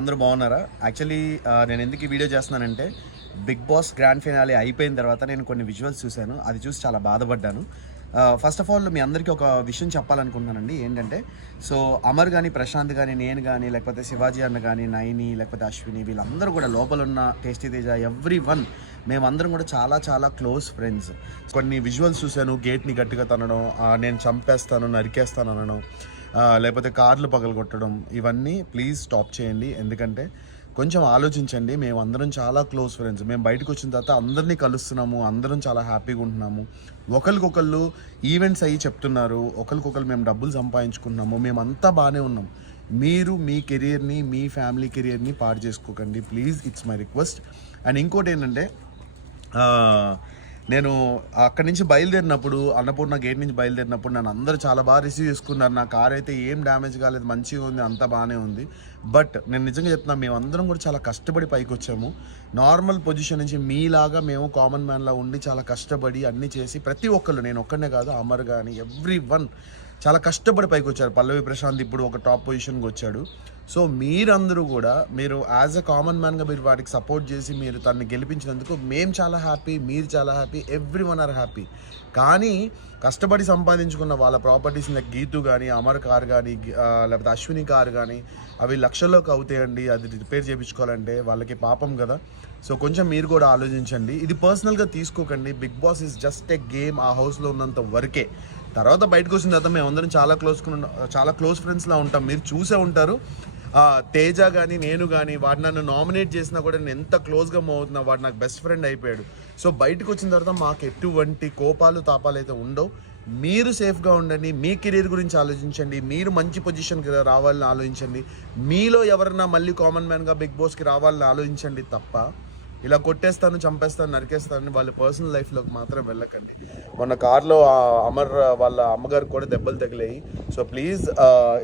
అందరూ బాగున్నారా? యాక్చువల్లీ నేను ఎందుకు ఈ వీడియో చేస్తున్నానంటే బిగ్ బాస్ గ్రాండ్ ఫినాలే అయిపోయిన తర్వాత నేను కొన్ని విజువల్స్ చూశాను. అది చూసి చాలా బాధపడ్డాను. ఫస్ట్ ఆఫ్ ఆల్ మీ అందరికీ ఒక విషయం చెప్పాలనుకుంటున్నానండి. ఏంటంటే సో అమర్ కానీ, ప్రశాంత్ కానీ, నేను కానీ, లేకపోతే శివాజీ అన్న కానీ, నైని, లేకపోతే అశ్విని, వీళ్ళందరూ కూడా లోపల ఉన్న టేస్టీ తేజ, ఎవ్రీ వన్ మేమందరం కూడా చాలా చాలా క్లోజ్ ఫ్రెండ్స్. కొన్ని విజువల్స్ చూశాను. గేట్ని గట్టిగా తనడం, నేను చంపేస్తాను, నరికేస్తాను అనడం, లేకపోతే కార్లు పగలగొట్టడం, ఇవన్నీ ప్లీజ్ స్టాప్ చేయండి. ఎందుకంటే కొంచెం ఆలోచించండి. మేము అందరం చాలా క్లోజ్ ఫ్రెండ్స్. మేము బయటకు వచ్చిన తర్వాత అందరినీ కలుస్తున్నాము, అందరం చాలా హ్యాపీగా ఉంటున్నాము. ఒకరికొకళ్ళు ఈవెంట్స్ అయ్యి చెప్తున్నారు, ఒకరికొకరు మేము డబ్బులు సంపాదించుకుంటున్నాము, మేమంతా బాగానే ఉన్నాం. మీరు మీ కెరియర్ని, మీ ఫ్యామిలీ కెరియర్ని పాడు చేసుకోకండి please, it's my request. And ఇంకోటి ఏంటంటే నేను అక్కడి నుంచి బయలుదేరినప్పుడు, అన్నపూర్ణ గేట్ నుంచి బయలుదేరినప్పుడు నన్ను అందరూ చాలా బాగా రిసీవ్ చేసుకున్నారు. నా కార్ అయితే ఏం డ్యామేజ్ కాలేదు, మంచిగా ఉంది, అంతా బాగానే ఉంది. బట్ నేను నిజంగా చెప్తున్నా, మేమందరం కూడా చాలా కష్టపడి పైకి వచ్చాము. నార్మల్ పొజిషన్ నుంచి మీలాగా మేము కామన్ మ్యాన్లా ఉండి చాలా కష్టపడి అన్నీ చేసి, ప్రతి ఒక్కళ్ళు, నేను ఒక్కనే కాదు, అమర్ కానీ ఎవ్రీ వన్ చాలా కష్టపడి పైకి వచ్చారు. పల్లవి ప్రశాంత్ ఇప్పుడు ఒక టాప్ పొజిషన్కి వచ్చాడు. సో మీరందరూ కూడా మీరు యాజ్ అ కామన్ మ్యాన్గా మీరు వాటికి సపోర్ట్ చేసి మీరు తనని గెలిపించినందుకు మేము చాలా హ్యాపీ, మీరు చాలా happy, every one or happy. కానీ కష్టపడి సంపాదించుకున్న వాళ్ళ ప్రాపర్టీస్ లైక్ గీతు కానీ, అమర్ కార్ కానీ, లేకపోతే అశ్విని కార్ కానీ, అవి లక్షల్లోకి అవుతాయండి. అది రిపేర్ చేయించుకోవాలంటే వాళ్ళకి పాపం కదా. సో కొంచెం మీరు కూడా ఆలోచించండి. ఇది పర్సనల్గా తీసుకోకండి. Bigg Boss is just a game. ఆ హౌస్లో ఉన్నంత వరకే. తర్వాత బయటకు వచ్చిన తర్వాత మేమందరం చాలా క్లోజ్ ఫ్రెండ్స్లా ఉంటాం. మీరు చూసే ఉంటారు. తేజ కానీ, నేను కానీ, వాడు నన్ను నామినేట్ చేసినా కూడా నేను ఎంత క్లోజ్గా మూవ్ అవుతున్నా, వాడు నాకు బెస్ట్ ఫ్రెండ్ అయిపోయాడు. సో బయటకు వచ్చిన తర్వాత మాకు ఎటువంటి కోపాలు తాపాలు అయితే ఉండవు. మీరు సేఫ్గా ఉండండి, మీ కెరీర్ గురించి ఆలోచించండి, మీరు మంచి పొజిషన్కి రావాలని ఆలోచించండి, మీలో ఎవరన్నా మళ్ళీ కామన్ మ్యాన్గా బిగ్ బాస్కి రావాలని ఆలోచించండి తప్ప ఇలా కొట్టేస్తాను, చంపేస్తాను, నరికేస్తాను వాళ్ళ పర్సనల్ లైఫ్లోకి మాత్రం వెళ్ళకండి. మొన్న కార్లో అమర్ వాళ్ళ అమ్మగారికి కూడా దెబ్బలు తగిలాయి. So please,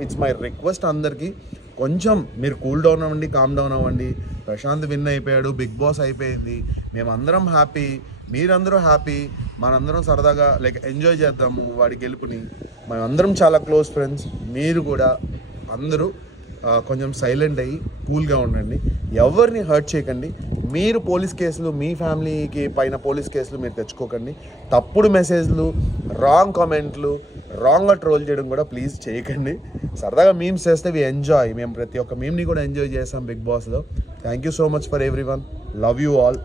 it's my request అందరికీ, కొంచెం మీరు కూల్ డౌన్ అవ్వండి, కామ్ డౌన్ అవ్వండి. ప్రశాంత్ విన్ అయిపోయాడు, బిగ్ బాస్ అయిపోయింది, మేమందరం హ్యాపీ, మీరందరూ హ్యాపీ, మనందరం సరదాగా లైక్ ఎంజాయ్ చేద్దాము వాడి గెలుపుని. మేమందరం చాలా క్లోజ్ ఫ్రెండ్స్. మీరు కూడా అందరూ కొంచెం సైలెంట్ అయ్యి కూల్గా ఉండండి. ఎవరిని హర్ట్ చేయకండి. మీరు పోలీస్ కేసులు, మీ ఫ్యామిలీకి పైన పోలీస్ కేసులు మీరు తెచ్చుకోకండి. తప్పుడు మెసేజ్లు, రాంగ్ కామెంట్లు, రాంగ్గా ట్రోల్ చేయడం కూడా ప్లీజ్ చేయకండి. సరదాగా మీమ్స్ చేస్తే వి ఎంజాయ్. మేము ప్రతి ఒక్క మీమ్ని కూడా ఎంజాయ్ చేస్తాం బిగ్ బాస్లో. Thank you so much for every one. Love you all.